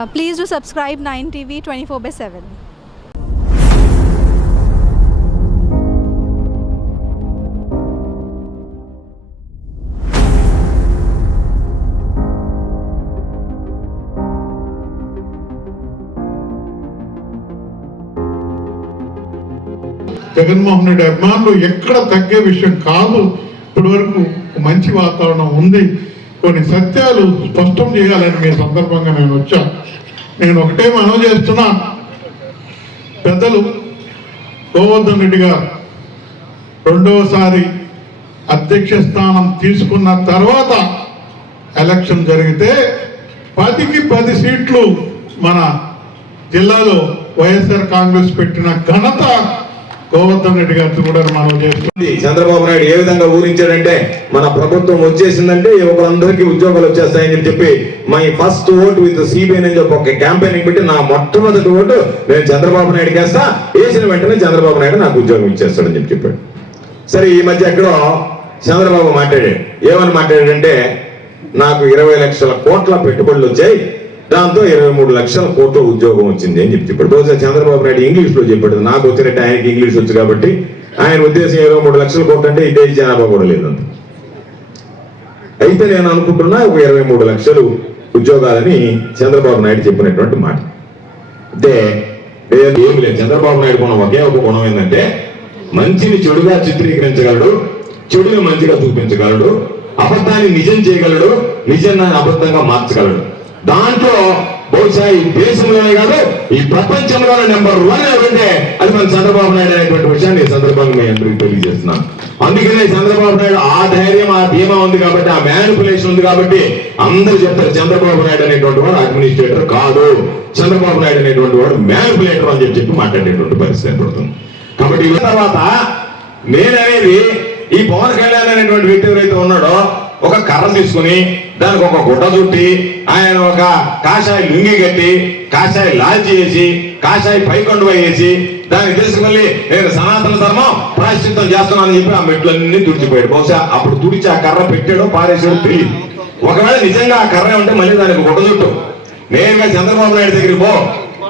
Uh, please do subscribe 9TV 24 by 7. Jaganmohan Reddy అభిమానులు ఎక్కడ తగ్గే విషయం కాదు ఇప్పటి వరకు మంచి వాతావరణం ఉంది కొన్ని సత్యాలు స్పష్టం చేయాలని మీ సందర్భంగా నేను వచ్చా. నేను ఒకటే మనం చేస్తున్నా. పెద్దలు గోవర్ధన్ రెడ్డి గారు రెండవసారి అధ్యక్ష స్థానం తీసుకున్న తర్వాత ఎలక్షన్ జరిగితే పదికి పది సీట్లు మన జిల్లాలో వైఎస్ఆర్ కాంగ్రెస్ పెట్టిన ఘనత గోవర్ధన్ రెడ్డి గారితో కూడా మనం చేస్తుంది చంద్రబాబు నాయుడు ఏ విధంగా ఊరించాడంటే మన ప్రభుత్వం వచ్చేసిందంటే యువకులందరికీ ఉద్యోగాలు వచ్చేస్తాయని చెప్పి my first vote with CBN అని చెప్పి ఒక క్యాంపెయినింగ్ పెట్టి నా మొట్టమొదటి ఓటు నేను చంద్రబాబు నాయుడు వేస్తా. వేసిన వెంటనే చంద్రబాబు నాయుడు నాకు ఉద్యోగం ఇచ్చేస్తాడని చెప్పి చెప్పాడు. సరే ఈ మధ్య ఎక్కడో చంద్రబాబు మాట్లాడాడు. ఏమని మాట్లాడాడంటే నాకు ఇరవై లక్షల కోట్ల పెట్టుబడులు వచ్చాయి. దాంతో ఇరవై మూడు లక్షల కోట్ల ఉద్యోగం వచ్చింది అని చెప్పి ఇప్పుడు బహుశా చంద్రబాబు నాయుడు ఇంగ్లీష్లో చెప్పాడు నాకు వచ్చినట్టు ఆయనకి ఇంగ్లీష్ వచ్చు కాబట్టి ఆయన ఉద్దేశం ఇరవై మూడు లక్షల కోట్లు అంటే ఇదే జనాభా కూడా లేదంత అయితే నేను అనుకుంటున్నా ఒక ఇరవై మూడు లక్షలు ఉద్యోగాలని చంద్రబాబు నాయుడు చెప్పినటువంటి మాట. అంటే ఏమి లేదు. చంద్రబాబు నాయుడు గుణం ఒకే ఒక గుణం ఏంటంటే మంచిని చెడుగా చిత్రీకరించగలడు చెడుని మంచిగా చూపించగలడు అబద్ధాన్ని నిజం చేయగలడు నిజాన్ని అబద్ధంగా మార్చగలడు. దాంట్లో బహుశా ఈ దేశంలోనే కాదు ఈ ప్రపంచంలోనే నెంబర్ వన్ ఎవరంటే అది మన చంద్రబాబు నాయుడు అనేటువంటి విషయాన్ని ఈ సందర్భంగా మీ అందరికీ తెలియజేస్తున్నాను. అందుకనే చంద్రబాబు నాయుడు ఆ ధైర్యం ఆ ధీమా ఉంది కాబట్టి ఆ మ్యానిపులేషన్ ఉంది కాబట్టి అందరూ చెప్తారు చంద్రబాబు నాయుడు అనేటువంటి వాడు అడ్మినిస్ట్రేటర్ కాదు. చంద్రబాబు నాయుడు అనేటువంటి వాడు మ్యానిపులేటర్ అని చెప్పి చెప్పి మాట్లాడేటువంటి పరిస్థితి ఏర్పడుతుంది. కాబట్టి తర్వాత నేననేది ఈ పవన్ కళ్యాణ్ అనేటువంటి వ్యక్తి ఎవరైతే ఉన్నాడో ఒక కర్ర తీసుకుని దానికి ఒక గుడ్డ చుట్టి ఆయన ఒక కాషాయ లుంగి కట్టి కాషాయ లాల్చి వేసి కాషాయ పైకొండ వేసి దాన్ని తీసుకెళ్ళి నేను సనాతన ధర్మం ప్రాశ్చిత్తం చేస్తున్నానని చెప్పి ఆ మెట్లన్నీ తుడిచిపోయాడు. బహుశా అప్పుడు తుడిచి ఆ కర్ర పెట్టాడో పారేసాడో తెలియదు. ఒకవేళ నిజంగా ఆ కర్ర ఉంటే మళ్ళీ దానికి గుడ్డ చుట్టు. నేరుగా చంద్రబాబు నాయుడు దగ్గరికి పో.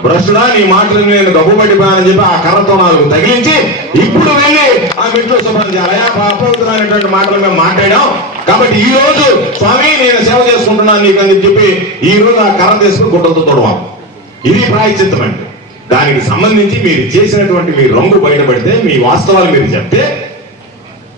భ్రష్టుడా నీ మాటలు నేను గబ్బు పట్టిపోయానని చెప్పి ఆ కర్రతో నాలుగు తగిలించి ఇప్పుడు వెళ్ళి ఆ మెట్లు శుభ్రం చేయాలి. అయా మాటలు మేము మాట్లాడాం. కాబట్టి ఈ రోజు స్వామి నేను సేవ చేసుకుంటున్నాను నీకు అని చెప్పి ఈ రోజు ఆ కర్ర తీసుకుని గుడ్డలతో తొడవాలి ఇది ప్రాయశ్చిత్తం అండి. దానికి సంబంధించి మీరు చేసినటువంటి మీ రంగు బయటపడితే మీ వాస్తవాలు మీరు చెప్తే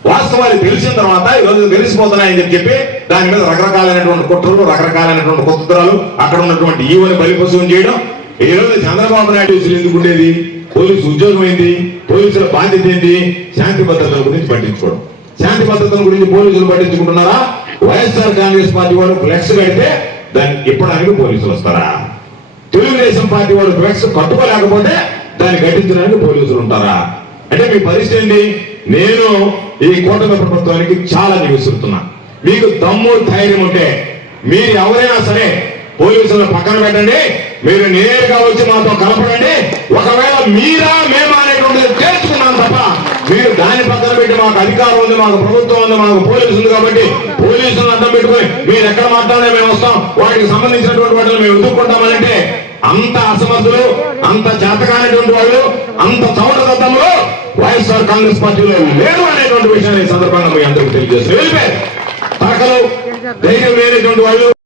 వాస్తవాలు తెలిసిన తర్వాత ఈ రోజు తెలిసిపోతున్నాయని చెప్పి దాని మీద రకరకాలైనటువంటి కుట్రలు రకరకాలైనటువంటి కుట్రలు అక్కడ ఉన్నటువంటి ఈవని బలిపశువుని చేయడం. ఈ రోజు చంద్రబాబు నాయుడు విషయం ఎందుకు ఉండేది? పోలీసు ఉద్యోగం ఏంటి? పోలీసుల బాధ్యత ఏంటి? శాంతి భద్రతల గురించి పట్టించుకోవడం. శాంతి భద్రతల గురించి పోలీసులు పట్టించుకుంటున్నారా? వైఎస్ఆర్ కాంగ్రెస్ పార్టీ వాడు ఫ్లెక్స్ పెడితే దాన్ని ఇప్పడానికి పోలీసులు వస్తారా? తెలుగుదేశం పార్టీ వాడు ఫ్లెక్స్ కట్టుకోలేకపోతే దాన్ని కట్టించడానికి పోలీసులు ఉంటారా? అంటే మీ పరిస్థితి ఏంటి? నేను ఈ కూటమి ప్రభుత్వానికి చాలా నివసిస్తున్నా. మీకు దమ్ము ధైర్యం ఉంటే మీరు ఎవరైనా సరే పోలీసులను పక్కన పెట్టండి. మీరు నేరుగా వచ్చి మాతో కలపడండి ఒకవేళ మీరా మేమా అనేటువంటిది తెలుసుకున్నారు మాకు అధికారం ఉంది మాకు ప్రభుత్వం ఉంది మాకు పోలీసు ఉంది కాబట్టి పోలీసులను అడ్డం పెట్టుకుని మీరు ఎక్కడ మాట్లాడే మేము వస్తాం. వాటికి సంబంధించినటువంటి వాటిని మేము ఎదుర్కొంటామనంటే అంత అసమర్థులు అంత చేతకానటువంటి వాళ్ళు అంత చౌట వైఎస్ఆర్ కాంగ్రెస్ పార్టీలో లేరు అనేటువంటి విషయాన్ని సందర్భంగా మీ అందరికీ తెలియజేస్తారు వెళ్ళిపోయారు. తాకలు ధైర్యం లేనటువంటి వాళ్ళు